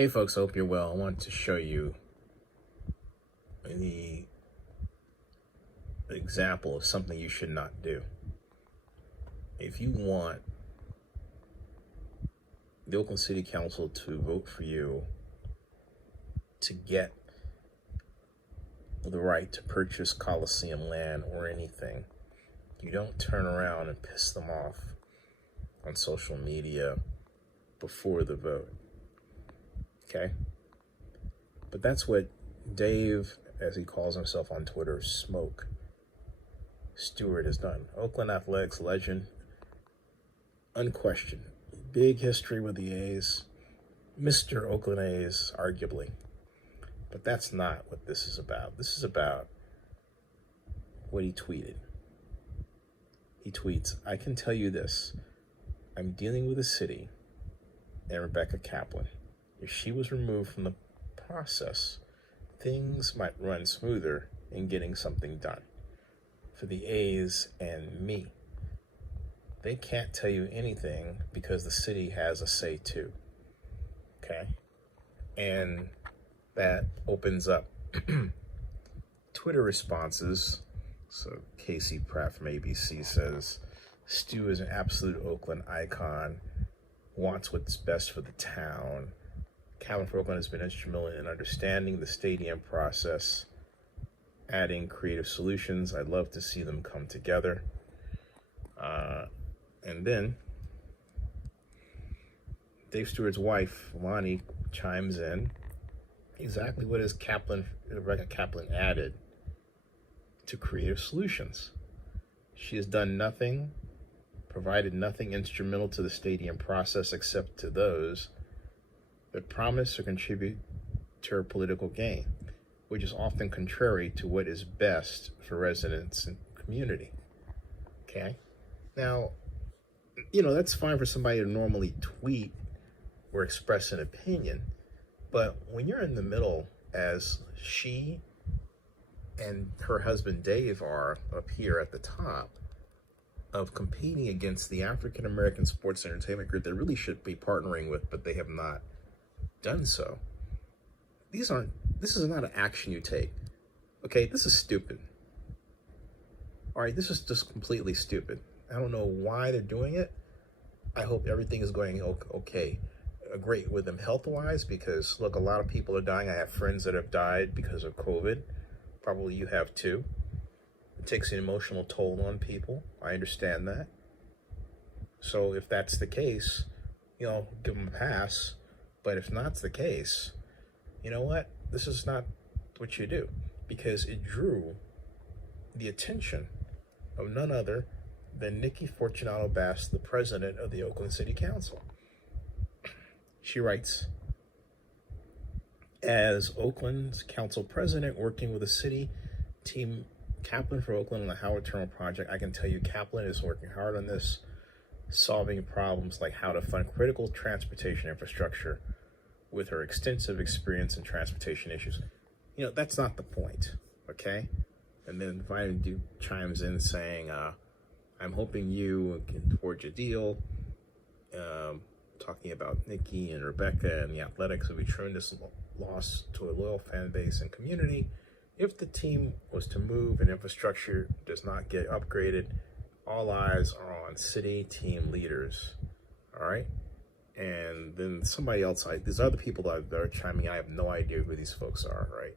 Hey folks, hope you're well. I wanted to show you the example of something you should not do. If you want the Oakland City Council to vote for you to get the right to purchase Coliseum land or anything, you don't turn around and piss them off on social media before the vote. Okay? But that's what Dave, as he calls himself on Twitter, Smoke Stewart has done. Oakland athletics legend, unquestioned. Big history with the A's. Mr. Oakland A's, arguably. But that's not what this is about. This is about what he tweeted. He tweets, "I can tell you this. I'm dealing with a city and Rebecca Kaplan. If she was removed from the process, things might run smoother in getting something done for the A's and me. They can't tell you anything because the city has a say too." Okay? And that opens up Twitter responses. So Casey Pratt from ABC says, "Stu is an absolute Oakland icon, wants what's best for the town. Kaplan for Oakland has been instrumental in understanding the stadium process, adding creative solutions. I'd love to see them come together." And then Dave Stewart's wife, Lonnie, chimes in. Exactly what is Rebecca Kaplan added to creative solutions? She has done nothing, provided nothing instrumental to the stadium process except to those that promise or contribute to her political gain, which is often contrary to what is best for residents and community. Okay? Now, that's fine for somebody to normally tweet or express an opinion, but when you're in the middle, as she and her husband Dave are up here at the top, of competing against the African American sports entertainment group that really should be partnering with, but they have not done so. This is not an action you take. Okay, this is stupid. All right, this is just completely stupid. I don't know why they're doing it. I hope everything is going okay. Great with them health-wise, because look, a lot of people are dying. I have friends that have died because of COVID. Probably you have too. It takes an emotional toll on people. I understand that. So if that's the case, give them a pass. But if not the case, you know what? This is not what you do, because it drew the attention of none other than Nikki Fortunado Bass, the president of the Oakland City Council. She writes, "As Oakland's council president working with the city team Kaplan for Oakland on the Howard Terminal project, I can tell you Kaplan is working hard on this, solving problems like how to fund critical transportation infrastructure with her extensive experience in transportation issues." That's not the point, okay? And then Vitamin Duke chimes in saying, "I'm hoping you can forge a deal," talking about Nikki and Rebecca and the athletics would be tremendous loss to a loyal fan base and community if the team was to move and infrastructure does not get upgraded. All eyes are on city team leaders. All right. And then somebody else, there's other people that are chiming in. I have no idea who these folks are. Right.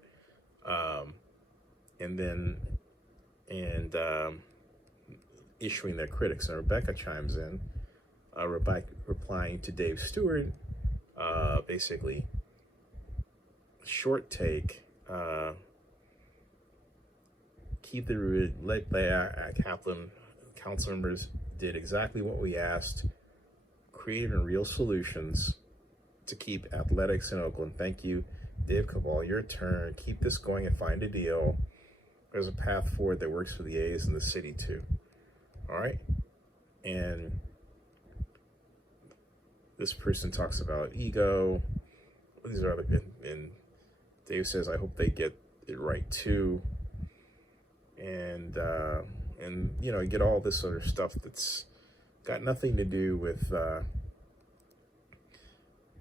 Issuing their critics. And Rebecca chimes in, replying to Dave Stewart, basically, short take, keep the root, led by Kaplan, council members did exactly what we asked, creative and real solutions to keep athletics in Oakland. Thank you, Dave Cabal, your turn. Keep this going and find a deal. There's a path forward that works for the A's and the city too. All right. And this person talks about ego. These are other, and Dave says, "I hope they get it right too." And get all this other stuff that's got nothing to do with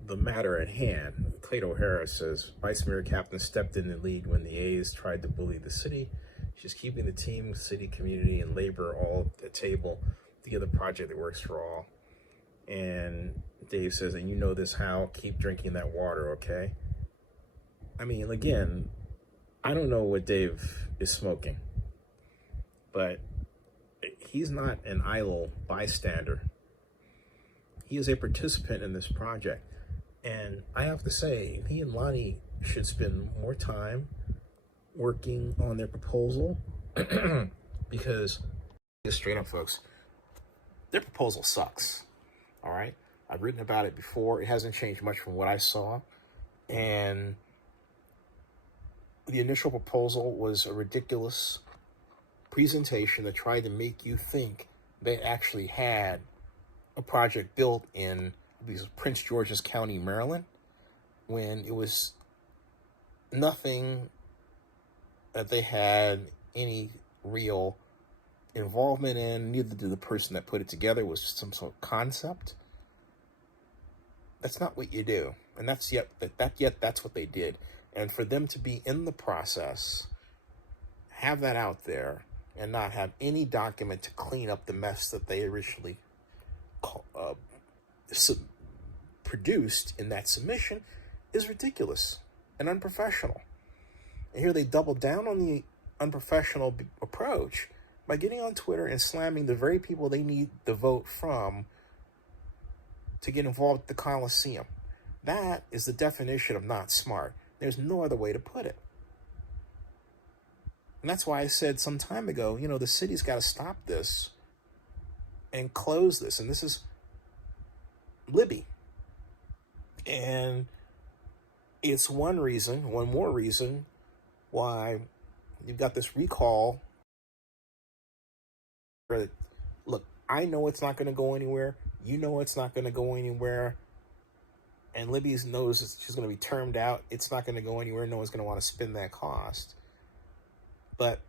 the matter at hand. Clayton O'Hara says, Vice Mayor Kaplan stepped in the lead when the A's tried to bully the city. She's keeping the team, city, community, and labor all at the table to get a project that works for all. And Dave says, and you know this, how, keep drinking that water, okay? I mean, again, I don't know what Dave is smoking, but he's not an idle bystander. He is a participant in this project. And I have to say, he and Lonnie should spend more time working on their proposal because, just straight up, folks, their proposal sucks. All right. I've written about it before. It hasn't changed much from what I saw. And the initial proposal was a ridiculous presentation that tried to make you think they actually had a project built in Prince George's County, Maryland, when it was nothing that they had any real involvement in. Neither did the person that put it together. It was some sort of concept. That's not what you do, and that's what they did. And for them to be in the process, have that out there, and not have any document to clean up the mess that they originally produced in that submission is ridiculous and unprofessional. And here they double down on the unprofessional approach by getting on Twitter and slamming the very people they need the vote from to get involved with the Coliseum. That is the definition of not smart. There's no other way to put it. And that's why I said some time ago, the city's got to stop this and close this. And this is Libby. And it's one more reason why you've got this recall. Look, I know it's not going to go anywhere. You know it's not going to go anywhere. And Libby knows she's going to be termed out. It's not going to go anywhere. No one's going to want to spend that cost. But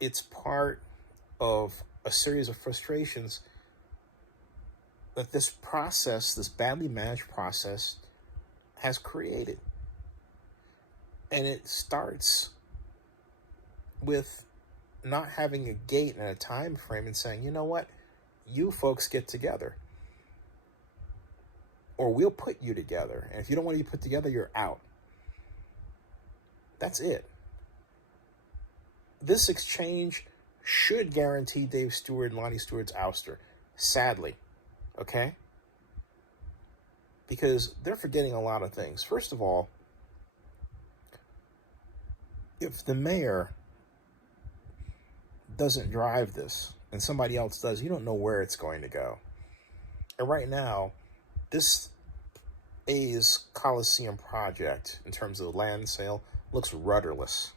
it's part of a series of frustrations that this process, this badly managed process, has created. And it starts with not having a gate and a time frame and saying, you know what, you folks get together, or we'll put you together. And if you don't want to be put together, you're out. That's it. This exchange should guarantee Dave Stewart and Lonnie Stewart's ouster, sadly. Okay? Because they're forgetting a lot of things. First of all, if the mayor doesn't drive this and somebody else does, you don't know where it's going to go. And right now, this A's Coliseum project, in terms of the land sale, looks rudderless.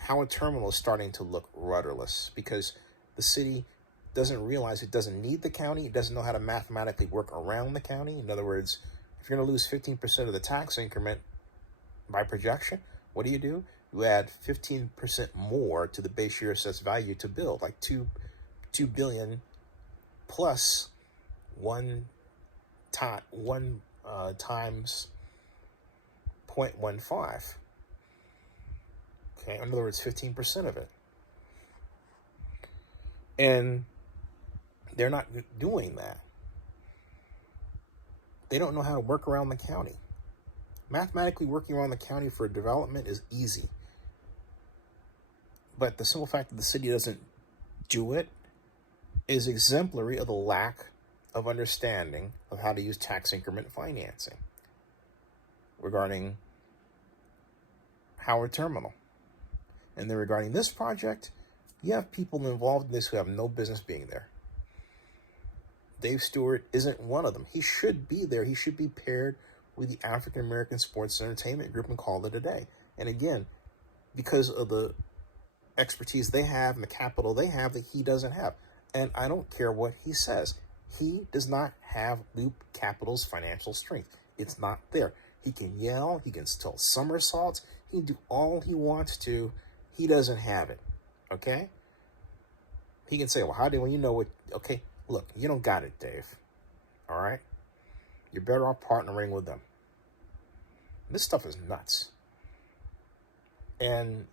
Howard Terminal is starting to look rudderless because the city doesn't realize it doesn't need the county. It doesn't know how to mathematically work around the county. In other words, if you're going to lose 15% of the tax increment by projection, what do? You add 15% more to the base year assessed value to build, like $2 billion plus one times 0.15. Okay, in other words, 15% of it. And they're not doing that. They don't know how to work around the county. Mathematically working around the county for development is easy. But the simple fact that the city doesn't do it is exemplary of the lack of understanding of how to use tax increment financing regarding Howard Terminal. And then regarding this project, you have people involved in this who have no business being there. Dave Stewart isn't one of them. He should be there. He should be paired with the African American Sports and Entertainment Group and call it a day. And again, because of the expertise they have and the capital they have that he doesn't have. And I don't care what he says. He does not have Loop Capital's financial strength. It's not there. He can yell. He can still somersaults. He can do all he wants to. He doesn't have it. Okay? He can say, well, how do you know what? Okay, look, you don't got it, Dave. All right? You're better off partnering with them. This stuff is nuts. And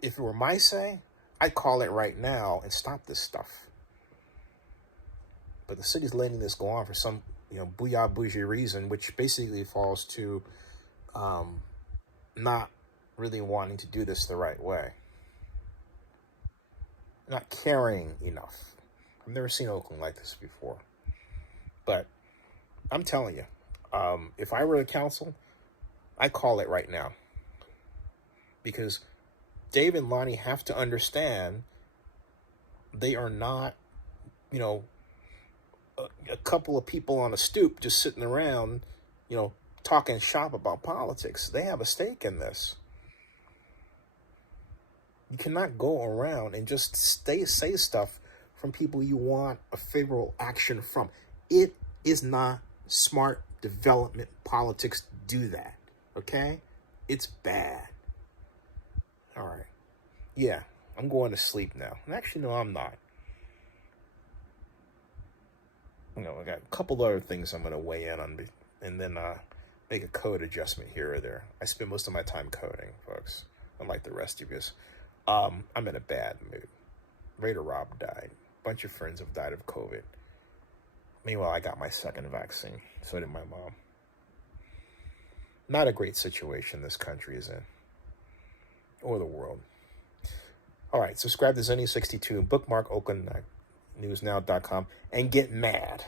if it were my say, I'd call it right now and stop this stuff. But the city's letting this go on for some, booyah bougie reason, which basically falls to not really wanting to do this the right way. Not caring enough. I've never seen Oakland like this before. But I'm telling you, if I were the council, I'd call it right now. Because Dave and Lonnie have to understand they are not, a couple of people on a stoop just sitting around, talking shop about politics. They have a stake in this. You cannot go around and just say stuff from people you want a favorable action from. It is not smart development politics to do that, okay? It's bad. All right. Yeah, I'm going to sleep now. Actually, no, I'm not. I got a couple other things I'm going to weigh in on, and then make a code adjustment here or there. I spend most of my time coding, folks, unlike the rest of you. I'm in a bad mood. Raider Rob died. A bunch of friends have died of COVID. Meanwhile, I got my second vaccine. So did my mom. Not a great situation this country is in. Or the world. All right, subscribe to Zenny62, bookmark OaklandNewsNow.com, and get mad.